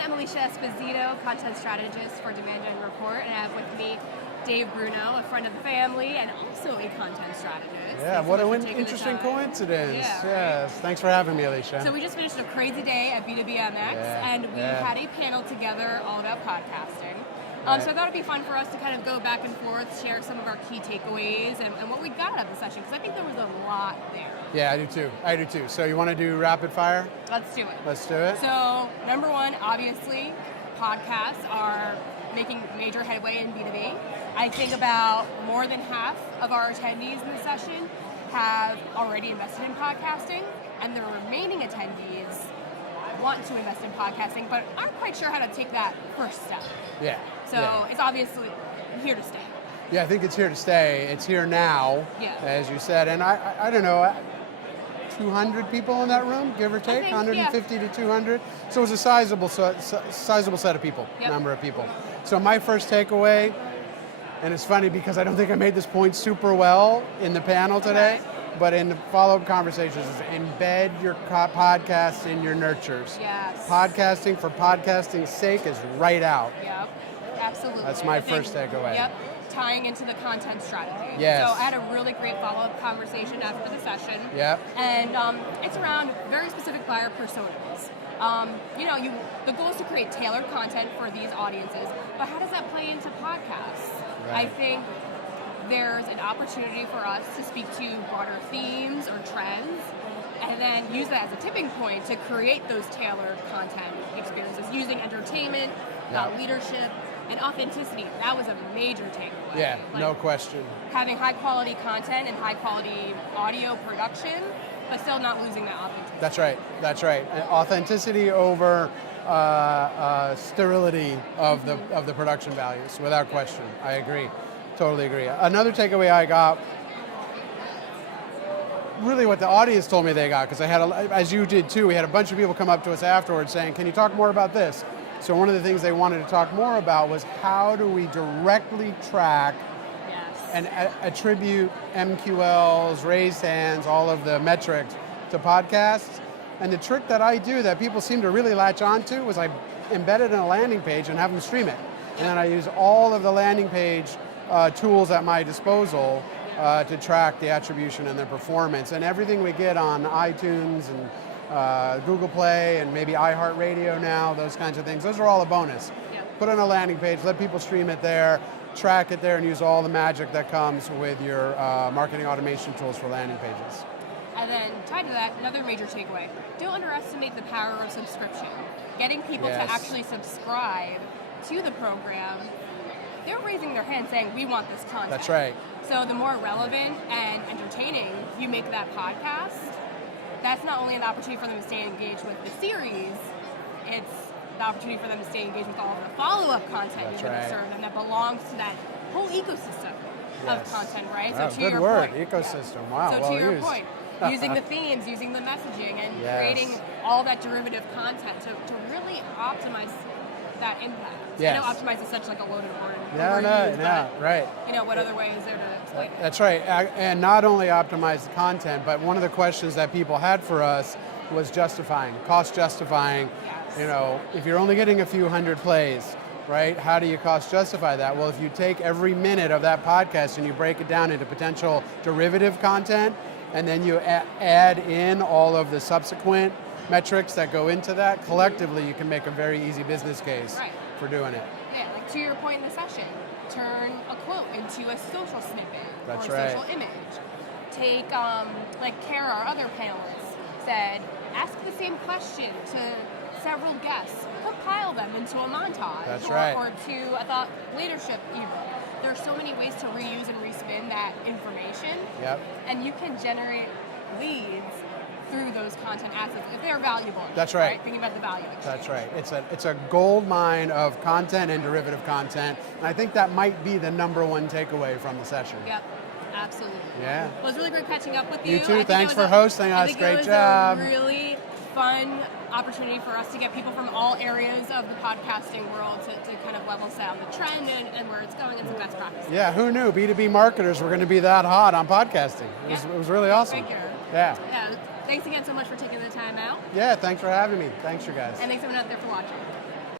everyone. I'm Alicia Esposito, content strategist for Demand Gen Report, and I have with me Dave Bruno, a friend of the family, and also a content strategist. Yeah, what an interesting coincidence. Yeah, yes, right? Thanks for having me, Alicia. So we just finished a crazy day at B2B and we had a panel together all about podcasting. So I thought it'd be fun for us to kind of go back and forth, share some of our key takeaways and what we got out of the session, because I think there was a lot there. Yeah, I do too. So you want to do rapid fire? Let's do it. Let's do it. So number one, obviously, podcasts are making major headway in B2B. I think about more than half of our attendees in the session have already invested in podcasting, and the remaining attendees want to invest in podcasting, but aren't quite sure how to take that first step. Yeah. So it's obviously here to stay. Yeah, I think it's here to stay. It's here now, as you said. And I don't know, 200 people in that room, give or take, 150 to 200. So it was a sizable set of people, number of people. So my first takeaway, and it's funny because I don't think I made this point super well in the panel today, but in the follow-up conversations, is embed your podcast in your nurtures. Yes. Podcasting for podcasting's sake is right out. Yep, absolutely. That's my first takeaway. Yep, tying into the content strategy. Yes. So I had a really great follow-up conversation after the session. Yep. And it's around very specific buyer personas. The goal is to create tailored content for these audiences, but how does that play into podcasts? Right. I think there's an opportunity for us to speak to broader themes or trends, and then use that as a tipping point to create those tailored content experiences using entertainment, leadership, and authenticity. That was a major takeaway. Yeah, no question. Having high quality content and high quality audio production, but still not losing that authenticity. That's right. Authenticity over sterility of the production values, without question. I agree. Totally agree. Another takeaway I got, really what the audience told me they got, because I had, as you did too, we had a bunch of people come up to us afterwards saying, can you talk more about this? So one of the things they wanted to talk more about was how do we directly track and attribute MQLs, raised hands, all of the metrics to podcasts. And the trick that I do that people seem to really latch onto was I embed it in a landing page and have them stream it. And then I use all of the landing page tools at my disposal to track the attribution and the performance. And everything we get on iTunes and Google Play and maybe iHeartRadio now, those kinds of things, those are all a bonus. Put on a landing page, let people stream it there, track it there, and use all the magic that comes with your marketing automation tools for landing pages. And then tied to that, another major takeaway, don't underestimate the power of subscription. Getting people to actually subscribe to the program, they're raising their hand saying, we want this content. That's right. So the more relevant and entertaining you make that podcast, that's not only an opportunity for them to stay engaged with the series, it's the opportunity for them to stay engaged with all of the follow-up content you're going to serve them that belongs to that whole ecosystem of content, right? Wow, so to good your word, point, ecosystem. Wow, so well to your used. point, using the themes, using the messaging, and creating all that derivative content to really optimize that impact. I know optimize is such like a loaded word. Right. What other way is there to explain it? That's right, and not only optimize the content, but one of the questions that people had for us was cost justifying. If you're only getting a few hundred plays, right, how do you cost justify that? Well, if you take every minute of that podcast and you break it down into potential derivative content, and then you add in all of the subsequent metrics that go into that, collectively you can make a very easy business case for doing it. Yeah, like to your point in the session, turn a quote into a social snippet or a social image. Take, like Kara, our other panelists, said, ask the same question to several guests, compile them into a montage or to a thought leadership ebook. There are so many ways to reuse and respin that information, and you can generate leads through those content assets if they're valuable. That's right. Thinking about the value exchange. That's right. It's a gold mine of content and derivative content, and I think that might be the number one takeaway from the session. Yep, absolutely. Yeah. Well, it was really great catching up with you. You too. Thanks for hosting us. Great job. It was a really fun opportunity for us to get people from all areas of the podcasting world to kind of level set on the trend and where it's going and some best practices. Yeah, who knew B2B marketers were going to be that hot on podcasting? It was really awesome. Yeah. Thanks again so much for taking the time out. Yeah, thanks for having me. Thanks, you guys. And thanks everyone out there for watching.